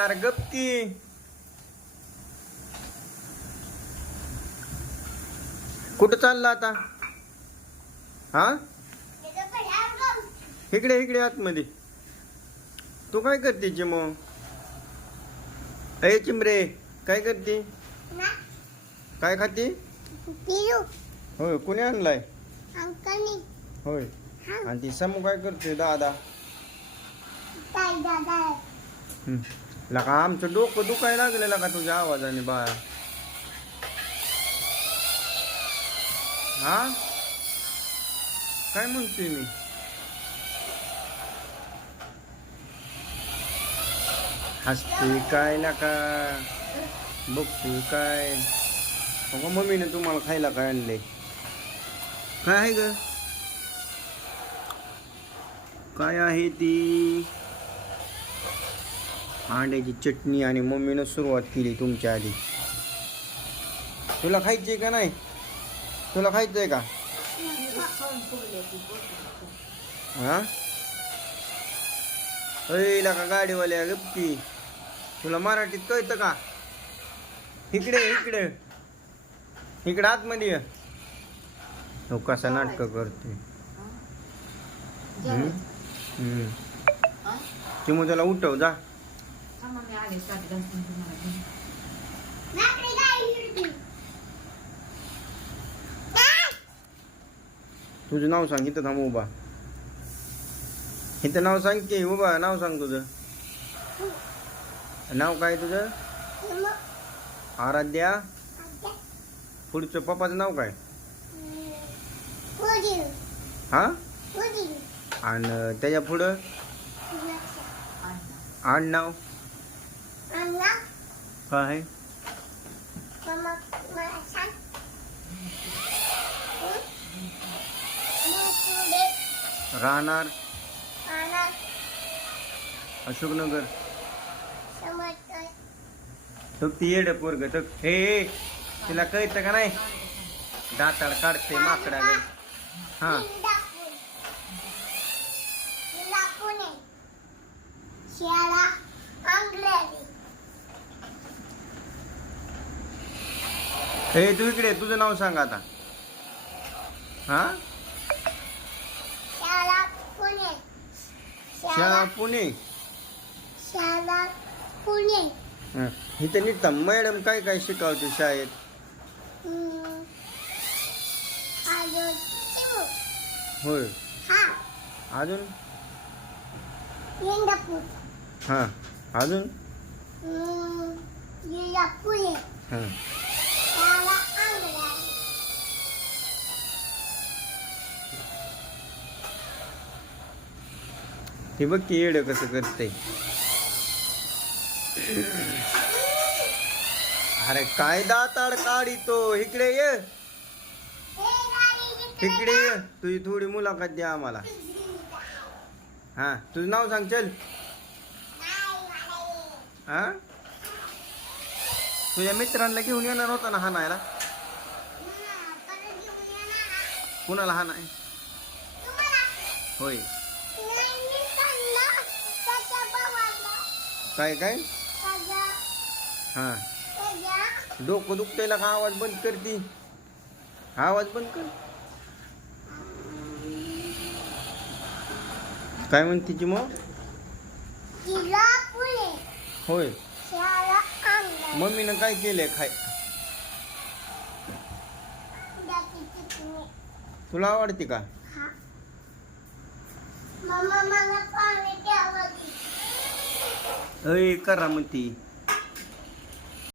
यार गप की. कुठं चालला आता? हा, इकडे इकडे आतमध्ये. तू काय करते चिमो? अय चिमरे, काय करते? काय खाते? होय, कोणी आणलाय? होय. आणि ती समू काय करते? दादा. लका आमचं डोकं दुखायला लागलेलं का तुझ्या आवाजाने बाळा? हा, काय म्हणते मी? हसते काय लका? बघते काय? मम्मीने तुम्हाला खायला काय आणले? काय आहे ग? काय आहे ती? अंड्याची चटणी. आणि मम्मीनं सुरुवात केली तुमच्या आधी. तुला खायची का नाही? तुला खायचंय का? हा, अयला का गाडीवाल्या गप्पी. तुला मराठीत कळतं का? इकडे इकडे इकडे आतमध्ये ये. हो, कसा नाटक करते. चिमू त्याला उठव जा. तुझं नाव सांग. इथं थांब उभा. इथं नाव सांग की. उभा नाव सांग तुझं. नाव काय तुझं? आराध्या. पुढचं पप्पाचं नाव काय? हा, आणि त्याच्या पुढं आडनाव काय? राहणार अशोकनगर. ती येड पोरग. हे तिला कळतं का नाही? दाताळ काढते माकडा. हा, हे तू इकडे. तुझं नाव सांग आता. हा, शाळा पुणे. इथे नीट मॅडम काय काय शिकवते शाळेत? होय. अजून? हा, अजून? हा, हे बघ की येड कसं करते. अरे काय दाताड काढितो. इकडे ये. इकडे ये. तुझी थोडी मुलाखत द्या आम्हाला. हा, तुझं नाव सांग. चल. हा, तुझ्या मित्रांना घेऊन येणार होता ना हाणायला? कुणाला हाणाय? होय. काय काय? हा, डोकं दुखतेला का? आवाज बंद करती. आवाज बंद कर. काय म्हणते ती मग? होय. मम्मीनं काय केलंय खाय? तुला आवडते का? अय करा म्हणती.